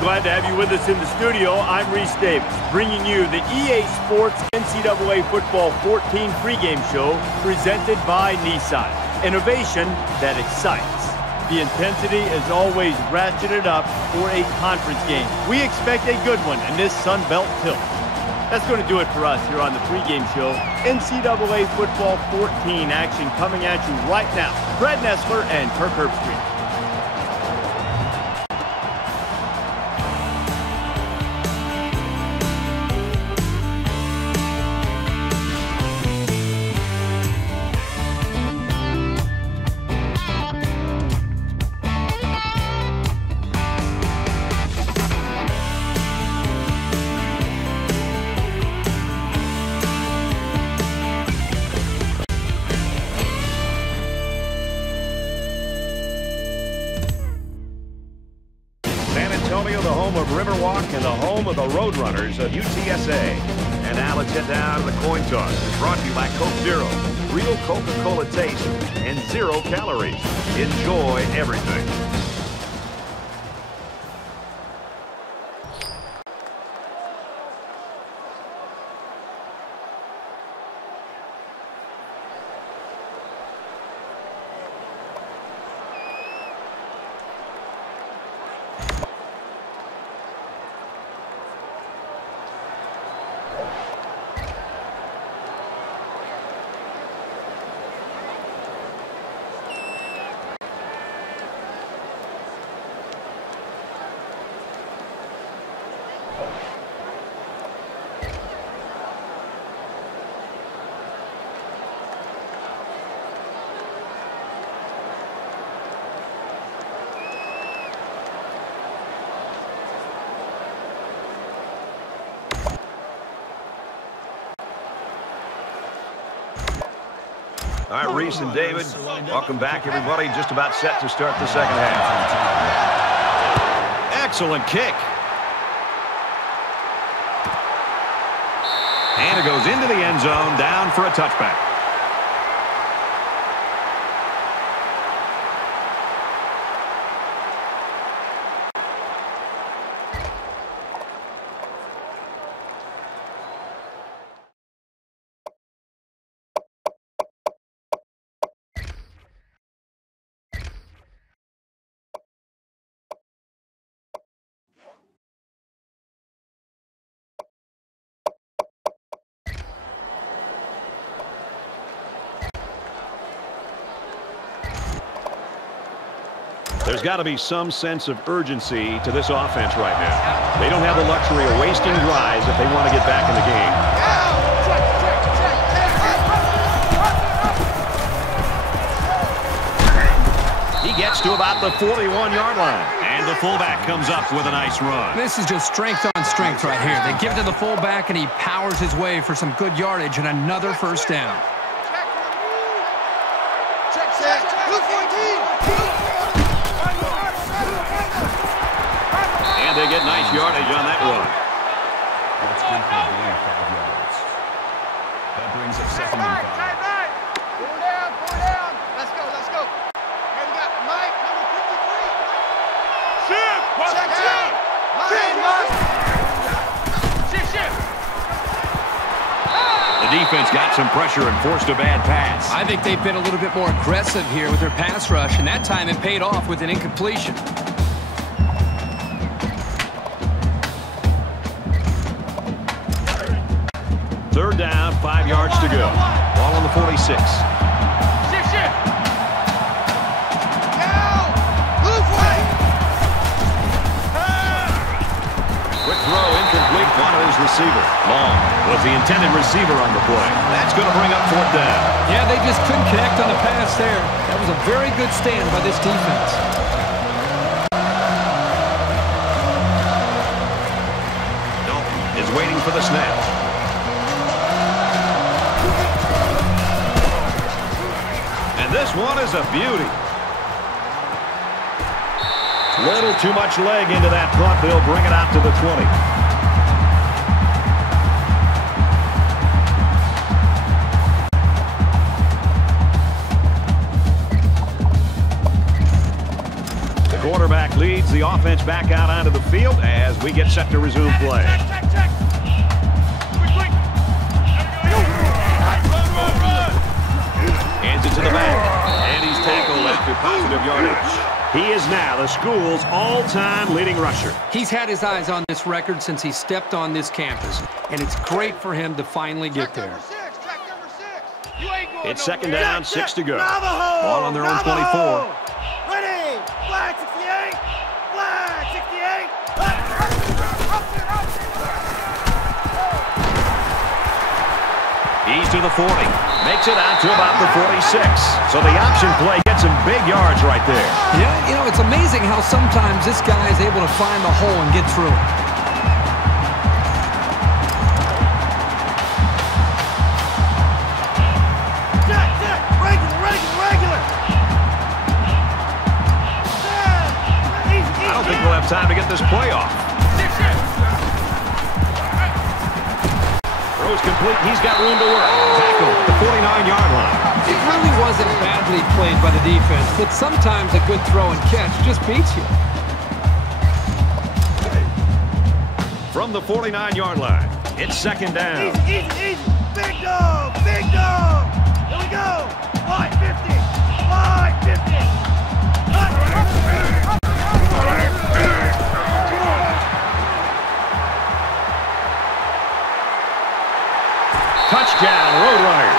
Glad to have you with us in the studio. I'm Reese Davis, bringing you the EA Sports NCAA Football 14 pregame show presented by Nissan. Innovation that excites. The intensity is always ratcheted up for a conference game. We expect a good one in this Sun Belt tilt. That's going to do it for us here on the pregame show. NCAA Football 14 action coming at you right now. Brad Nessler and Kirk Herbstreit. The home of Riverwalk and the home of the Roadrunners of UTSA. And now let's get down to the coin toss. It's brought to you by Coke Zero. Real Coca-Cola taste and 0 calories. Enjoy everything. All right, Reese and David, welcome back, everybody. Just about set to start the second half. Excellent kick. And it goes into the end zone, down for a touchback. There's got to be some sense of urgency to this offense right now. They don't have the luxury of wasting drives if they want to get back in the game. He gets to about the 41-yard line. And the fullback comes up with a nice run. This is just strength on strength right here. They give it to the fullback, and he powers his way for some good yardage and another first down. And they get nice yardage on that run. That's good for a gain of 5 yards. That brings up second and 5. Pull down. Let's go. Hey, we got Mike, number 53. Shift. Check out. Shift. The defense got some pressure and forced a bad pass. I think they've been a little bit more aggressive here with their pass rush, and that time it paid off with an incompletion. Third down, 5 yards to go. Ball on the 46. Shift. Quick throw, incomplete, one of his receiver. Long was the intended receiver on the play. That's going to bring up 4th down. Yeah, they just couldn't connect on the pass there. That was a very good stand by this defense. Dalton is waiting for the snap. And this one is a beauty. Little too much leg into that punt. They'll bring it out to the 20. quarterback leads the offense back out onto the field as we get set to resume play. Check. Quick. Hands it to the back, and he's tackled after positive yardage. He is now the school's all-time leading rusher. He's had his eyes on this record since he stepped on this campus, and it's great for him to finally get there. Track number 6. You ain't going It's second down, 6 to go. Navajo! Ball on their own 24. Ready! Flag 68! Flag 68! He's to the 40. Makes it out to about the 46. So the option play gets some big yards right there. Yeah, you know, it's amazing how sometimes this guy is able to find the hole and get through it. Check! Regular! I don't think we'll have time to get this play off. Throws complete. He's got room to work. Tackle at the 49-yard line. It really wasn't badly played by the defense, but sometimes a good throw and catch just beats you. From the 49-yard line, it's second down. Easy! Big dog! Here we go! 550! Touchdown, Roadrunners.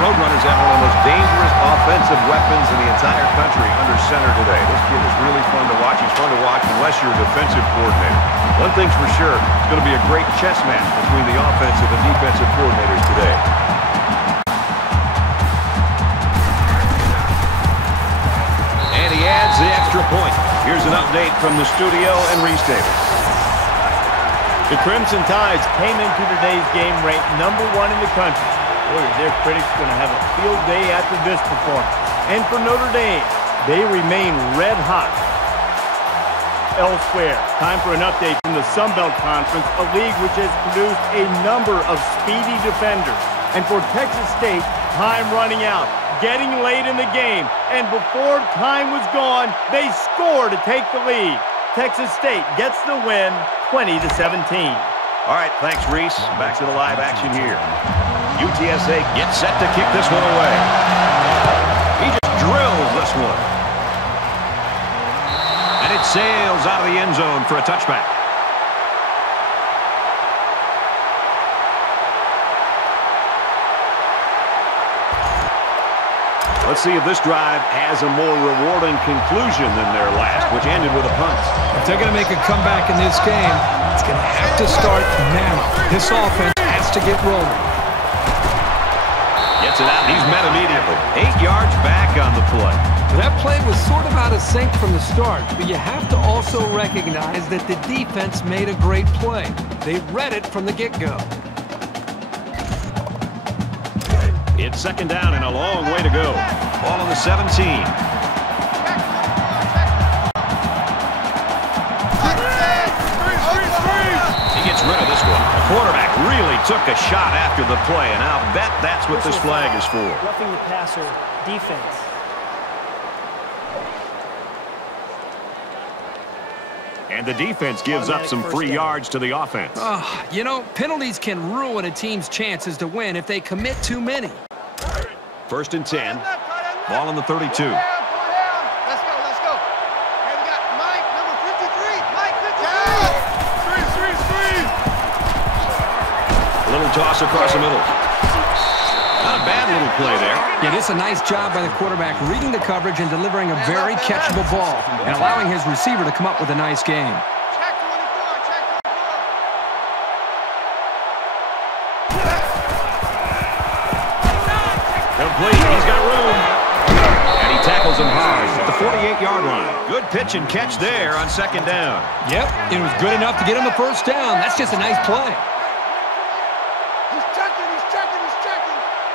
Roadrunners have one of the most dangerous offensive weapons in the entire country under center today. This kid is really fun to watch. He's fun to watch unless you're a defensive coordinator. One thing's for sure, it's going to be a great chess match between the offensive and defensive coordinators today. And he adds the extra point. Here's an update from the studio and Reese Davis. The Crimson Tides came into today's game ranked #1 in the country. Boy, their critics going to have a field day after this performance. And for Notre Dame, they remain red hot. Elsewhere, time for an update from the Sun Belt Conference, a league which has produced a number of speedy defenders. And for Texas State, time running out, getting late in the game, and before time was gone, they score to take the lead. Texas State gets the win, 20-17. All right, thanks, Reese. Back to the live action here. UTSA gets set to kick this one away. He just drills this one. And it sails out of the end zone for a touchback. Let's see if this drive has a more rewarding conclusion than their last, which ended with a punt. If they're going to make a comeback in this game, it's going to have to start now. This offense has to get rolling. Gets it out. He's met immediately. 8 yards back on the play. That play was sort of out of sync from the start, but you have to also recognize that the defense made a great play. They read it from the get-go. It's second down and a long way to go. Ball on the 17. He gets rid of this one. The quarterback really took a shot after the play, and I'll bet that's what this flag is for. Roughing the passer, defense. And the defense gives up some free yards to the offense. You know, penalties can ruin a team's chances to win if they commit too many. First and 10. Ball on the 32. Let's go. Hey, we got Mike, number 53. Mike, 53. A little toss across the middle. Not a bad little play there. Yeah, it's a nice job by the quarterback reading the coverage and delivering a very catchable ball and allowing his receiver to come up with a nice game. Check 24. Complete. He's got room. And he tackles him hard at the 48-yard line. Good pitch and catch there on second down. Yep, it was good enough to get him the first down. That's just a nice play. He's checking.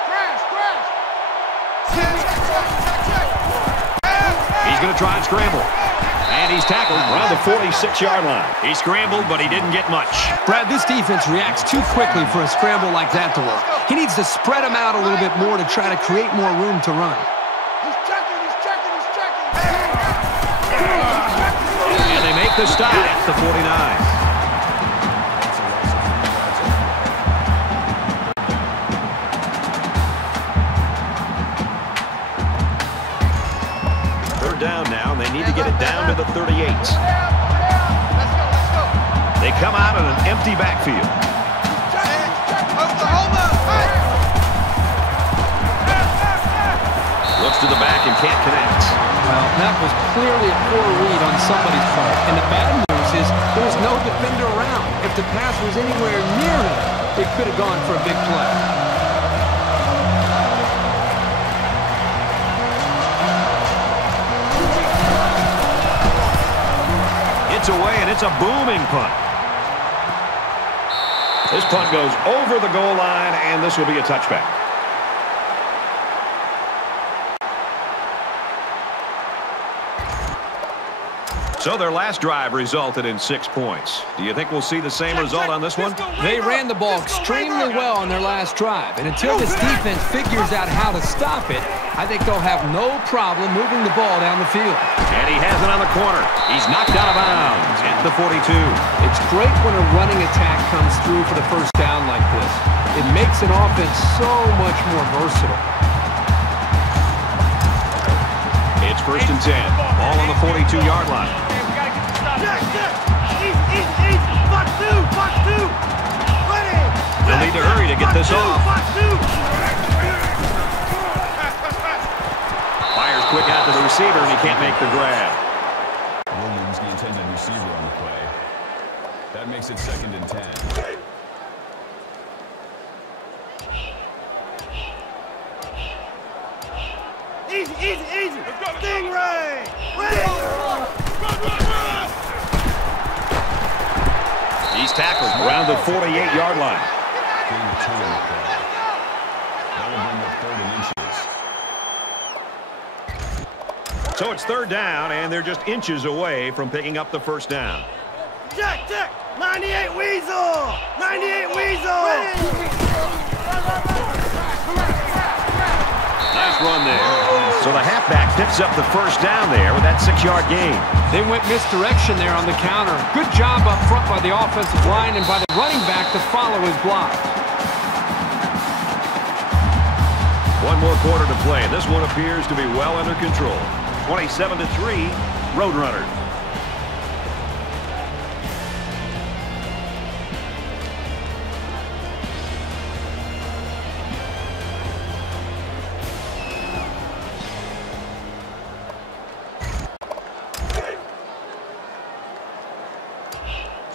Crash. Check. He's going to try and scramble. And he's tackled around the 46-yard line. He scrambled, but he didn't get much. Brad, this defense reacts too quickly for a scramble like that to work. He needs to spread them out a little bit more to try to create more room to run. He's checking. the stop at the 49. Down now, and they need to get it down to the 38. Let's go. They come out in an empty backfield. Oklahoma. Looks to the back and can't connect. Well, that was clearly a poor read on somebody's part. And the bad news is there was no defender around. If the pass was anywhere near him, it could have gone for a big play. It's away, and it's a booming punt. This punt goes over the goal line, and this will be a touchback. So their last drive resulted in 6 points. Do you think we'll see the same result on this one? They ran the ball extremely well on their last drive, and until this defense figures out how to stop it, I think they'll have no problem moving the ball down the field. And he has it on the corner. He's knocked out of bounds at the 42. It's great when a running attack comes through for the first down like this. It makes an offense so much more versatile. It's 1st and 10. Ball on the 42-yard line. Box two. Ready. They'll need to hurry to get this off. Fires quick out to the receiver, and he can't make the grab. Williams, the intended receiver on the play. That makes it 2nd and 10. Easy. Stingray. Ready. He's tackled around the 48-yard line. Gain of 2 on the play. That'll bring up 3rd and inches. So it's 3rd down, and they're just inches away from picking up the 1st down. Check. 98 Weasel. 98 Weasel. Nice run there. So the halfback picks up the 1st down there with that 6-yard gain. They went misdirection there on the counter. Good job up front by the offensive line and by the running back to follow his block. 1 more quarter to play. This one appears to be well under control. 27-3, Roadrunners.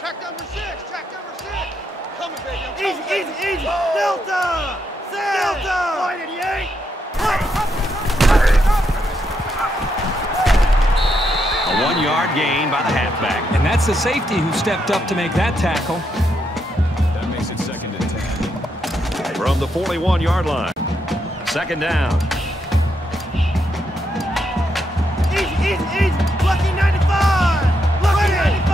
Check number six. Coming, baby. Easy. Delta. 188. A 1-yard gain by the halfback. And that's the safety who stepped up to make that tackle. That makes it 2nd and 10. From the 41-yard line. 2nd down. Easy. Lucky 95. Lucky 95.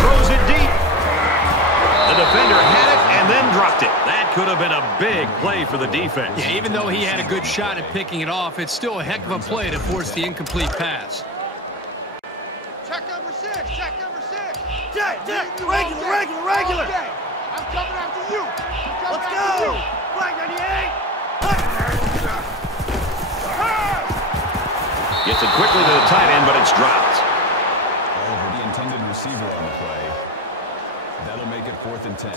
Throws it deep. The defender had it and then dropped it. That could have been a big play for the defense. Yeah, even though he had a good shot at picking it off, it's still a heck of a play to force the incomplete pass. Check number six. Check. Regular. Okay. I'm coming after you. Let's go. Black 98. Gets it quickly to the tight end, but it's dropped. Oliver, the intended receiver on the play. That'll make it 4th and 10.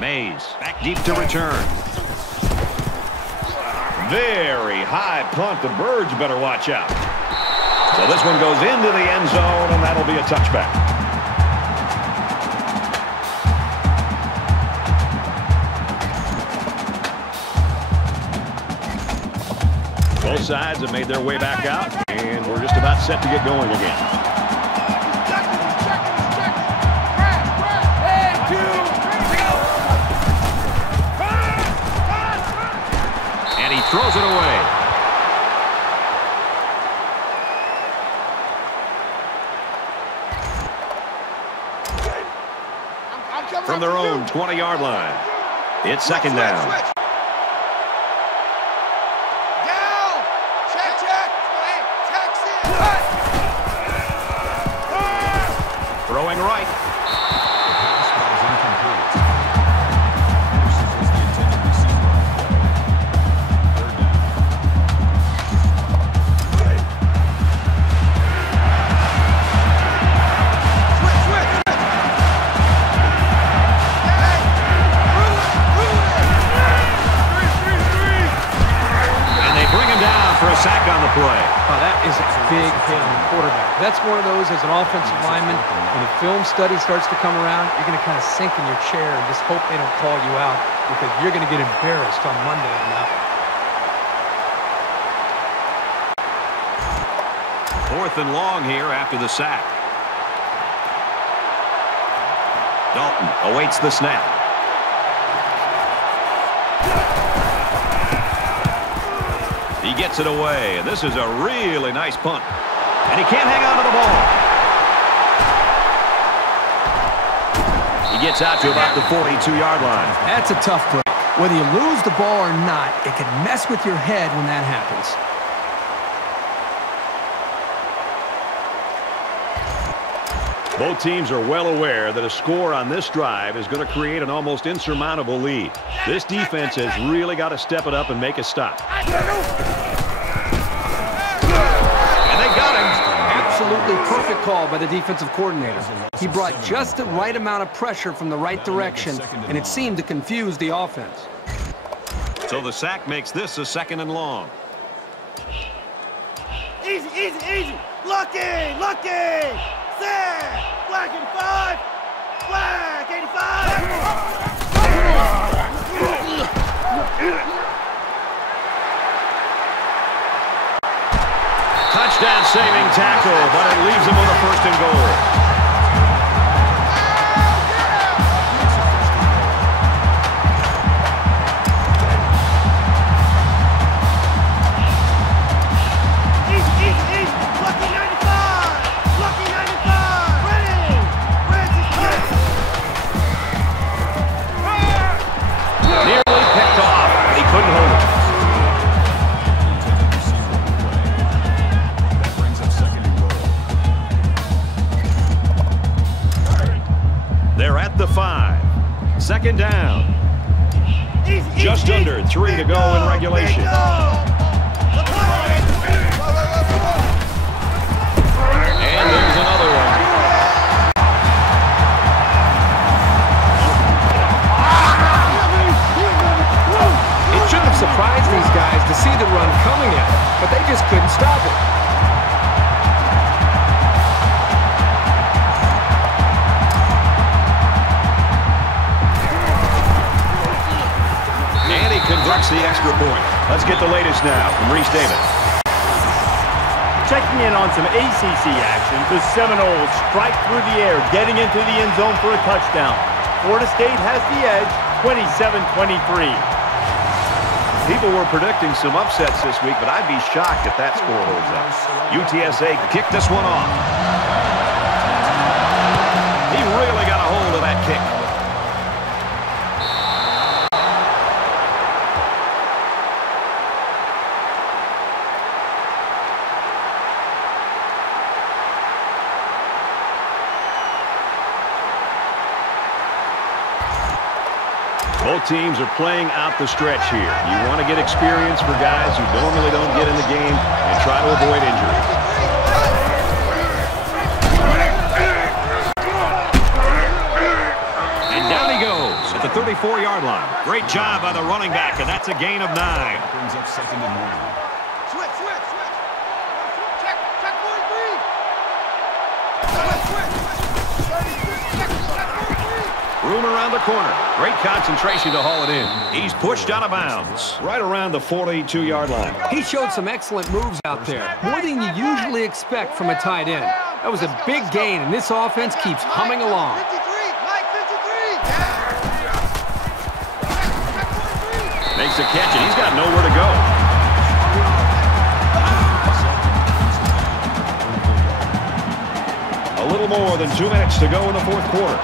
Mays back deep to return. Very high punt. The Birds better watch out. So this one goes into the end zone, and that'll be a touchback. Both sides have made their way back out, and we're just about set to get going again. And he throws it away. From their own 20-yard line. It's second down. Down. Check, check. Texas. Throwing right. Pass was incomplete. This was the intended receiver on the play. Third down. And they bring him down for a sack on the play. Oh, that is a big hit on the quarterback. That's one of those as an offensive lineman. When the film study starts to come around, you're going to kind of sink in your chair and just hope they don't call you out because you're going to get embarrassed on Monday on that one. Fourth and long here after the sack. Dalton awaits the snap. He gets it away, and this is a really nice punt. And he can't hang on to the ball. He gets out to about the 42-yard line. That's a tough break. Whether you lose the ball or not, it can mess with your head when that happens. Both teams are well aware that a score on this drive is going to create an almost insurmountable lead. This defense has really got to step it up and make a stop. And they got him. Absolutely perfect call by the defensive coordinator. He brought just the right amount of pressure from the right direction, and it seemed to confuse the offense. So the sack makes this a second and long. Easy, easy, easy. Lucky, lucky. Set. Flag in 5. Flag 85. Touchdown saving tackle, but it leaves him with a first and goal. Second down. Just under 3 to go in regulation. And there's another one. It should have surprised these guys to see the run coming at them, but they just couldn't stop it. Converts the extra point. Let's get the latest now from Reese Davis. Checking in on some ACC action, the Seminoles strike through the air, getting into the end zone for a touchdown. Florida State has the edge, 27-23. People were predicting some upsets this week, but I'd be shocked if that score holds up. UTSA kicked this one off. He really got a hold of that kick. Both teams are playing out the stretch here. You want to get experience for guys who normally don't get in the game and try to avoid injuries. And down he goes at the 34-yard line. Great job by the running back, and that's a gain of 9. Brings up second and 1. Switch, switch, switch. Check, check 43. Switch, switch, switch. Check 43. Room around the corner. Great concentration to haul it in. He's pushed out of bounds right around the 42-yard line. He showed some excellent moves out there, more than you usually expect from a tight end. That was a big gain, and this offense keeps humming along. 53, Mike 53. Makes a catch, and he's got nowhere to go. A little more than 2 minutes to go in the fourth quarter.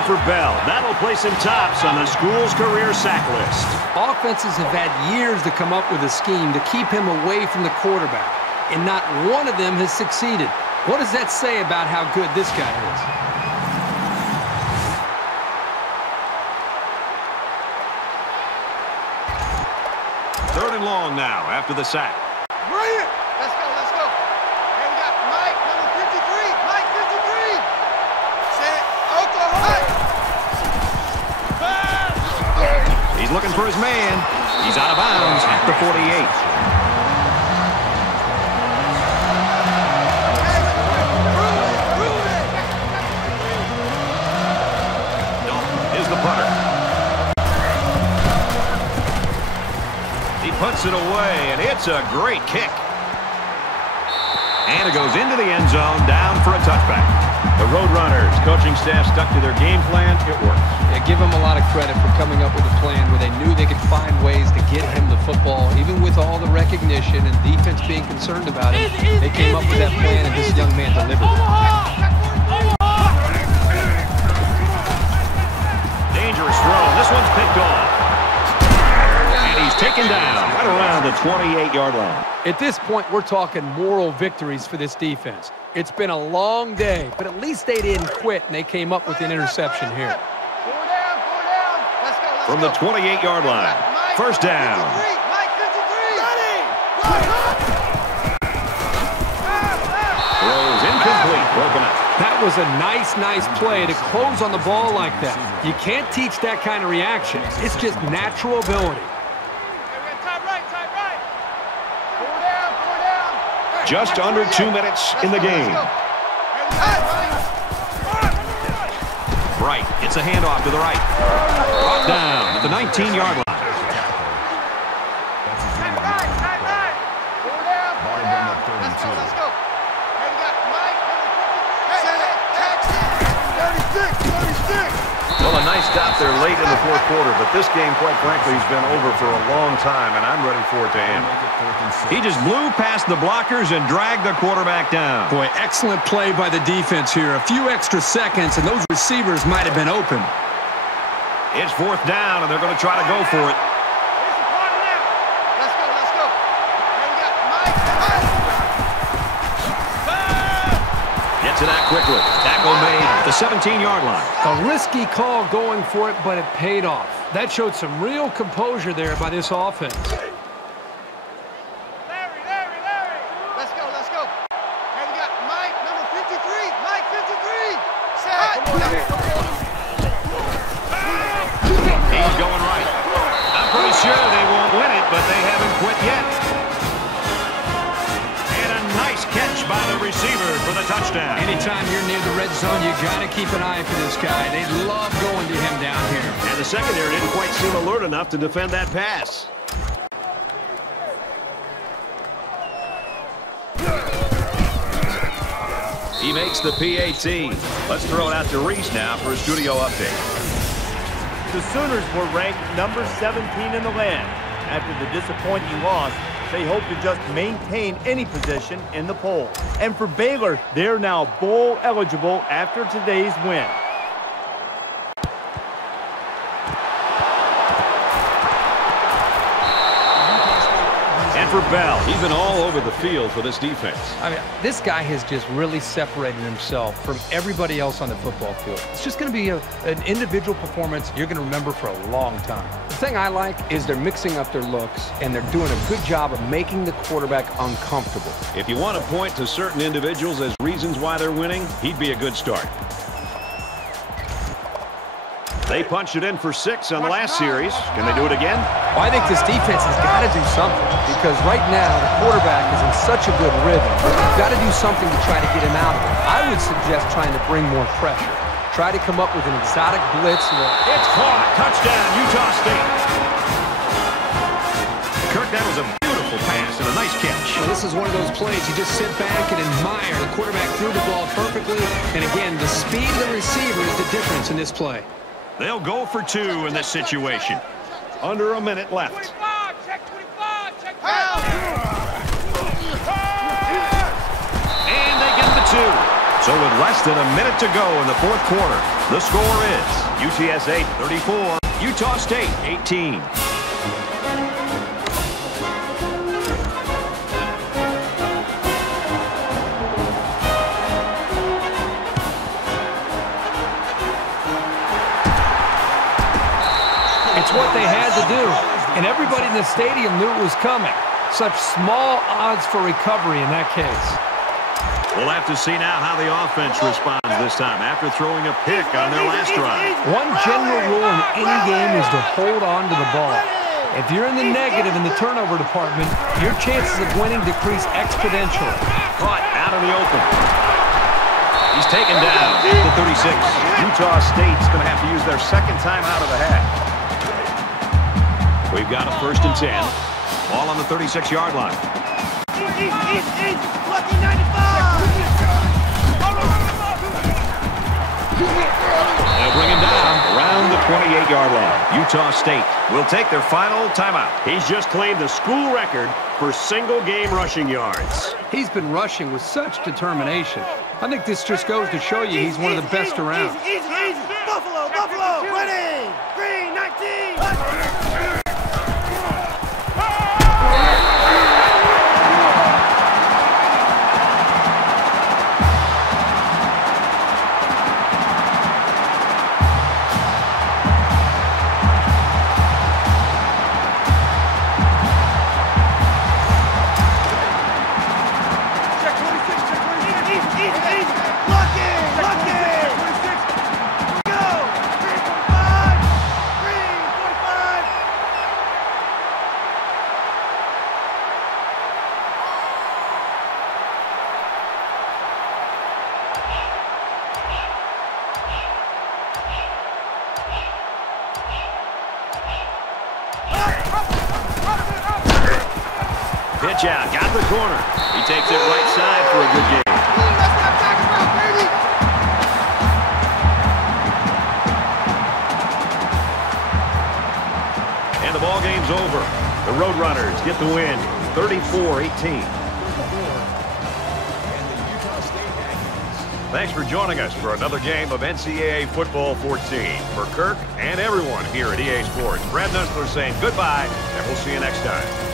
And for Bell, that'll place him tops on the school's career sack list. Offenses have had years to come up with a scheme to keep him away from the quarterback, and not one of them has succeeded. What does that say about how good this guy is? Third and long now after the sack. Bring it! Let's go, let's go. Hey, we got Mike, number 53. Mike, 53. Set, Oklahoma. He's looking for his man. He's out of bounds at the 48. Puts it away, and it's a great kick. And it goes into the end zone, down for a touchback. The Roadrunners coaching staff stuck to their game plan. It worked. Yeah, give them a lot of credit for coming up with a plan where they knew they could find ways to get him the football, even with all the recognition and defense being concerned about it. They came up with that plan, and this young man delivered. Dangerous throw. This one's picked off. He's taken down right around the 28-yard line. At this point, we're talking moral victories for this defense. It's been a long day, but at least they didn't quit, and they came up with an interception here. Four down. Let's go, let's From the 28-yard line, first down. Mike, 53. Throws incomplete, broken up. That was a nice play to close on the ball like that. You can't teach that kind of reaction. It's just natural ability. Just under 2 minutes in the game. Bright gets a handoff to the right. Brought down at the 19-yard line. Let's go. Hey, we got Mike, number 53. 36. Well, a nice stop there late in the fourth quarter, but this game, quite frankly, has been over for a long time, and I'm ready for it to end. He just blew past the blockers and dragged the quarterback down. Boy, excellent play by the defense here. A few extra seconds, and those receivers might have been open. It's fourth down, and they're going to try to go for it. Let's go. Hey, we got Mike. Gets it out quickly. Tackle made at the 17-yard line. A risky call going for it, but it paid off. That showed some real composure there by this offense. Larry. Let's go. Hey, we got Mike, number 53. Mike, 53. Set. He's going right. I'm pretty sure they won't win it, but they haven't quit yet. And a nice catch by the receiver for the touchdown. Anytime you're near the red zone, you got to keep an eye for this guy. They love going to him down here. And the secondary didn't quite seem alert enough to defend that pass. He makes the PAT. Let's throw it out to Reese now for a studio update. The Sooners were ranked number 17 in the land. After the disappointing loss, they hope to just maintain any position in the poll. And for Baylor, they're now bowl eligible after today's win. For Bell, he's been all over the field for this defense. I mean, this guy has just really separated himself from everybody else on the football field. It's just going to be an individual performance you're going to remember for a long time. The thing I like is they're mixing up their looks, and they're doing a good job of making the quarterback uncomfortable. If you want to point to certain individuals as reasons why they're winning, he'd be a good start. They punched it in for 6 on the last series. Can they do it again? Well, I think this defense has got to do something, because right now the quarterback is in such a good rhythm. You've got to do something to try to get him out of it. I would suggest trying to bring more pressure. Try to come up with an exotic blitz. It's caught. Touchdown, Utah State. Kirk, that was a beautiful pass and a nice catch. Well, this is one of those plays you just sit back and admire. The quarterback threw the ball perfectly, and again, the speed of the receiver is the difference in this play. They'll go for 2 in this situation. Under a minute left. 25, check 25, check pound. And they get the 2. So with less than a minute to go in the fourth quarter, The score is UTSA 34, Utah State 18. It's what they had to do, and everybody in the stadium knew it was coming. Such small odds for recovery in that case. We'll have to see now how the offense responds this time after throwing a pick on their last drive. One general rule in any game is to hold on to the ball. If you're in the negative in the turnover department, your chances of winning decrease exponentially. Caught out in the open. He's taken down at the 36. Utah State's going to have to use their second time out of the half. We've got a 1st and 10. Ball on the 36-yard line. Lucky 95! They'll bring him down around the 28-yard line. Utah State will take their final timeout. He's just claimed the school record for single-game rushing yards. He's been rushing with such determination. I think this just goes to show you he's one of the best around. Easy. Buffalo, winning! Green, 19! Pitch out, got the corner. He takes it right side for a good game. That's what I'm talking about, baby! And the ball game's over. The Roadrunners get the win, 34-18. Thanks for joining us for another game of NCAA Football 14. For Kirk and everyone here at EA Sports, Brad Nussler saying goodbye, and we'll see you next time.